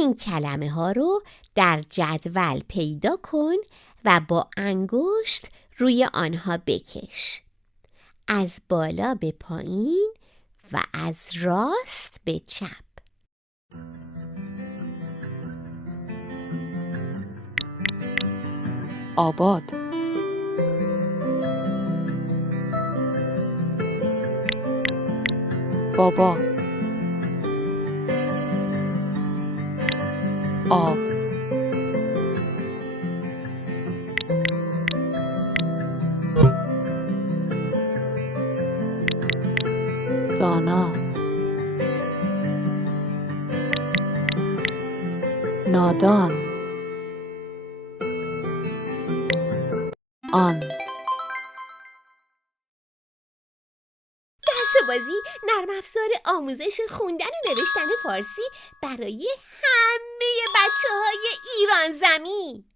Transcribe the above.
این کلمه ها رو در جدول پیدا کن و با انگشت روی آنها بکش. از بالا به پایین و از راست به چپ. آباد، بابا، آب، دانا، نادان، آن. درس بازی نرم افزار آموزش خوندن و نوشتن فارسی برای همه بچه‌های ایران زمین.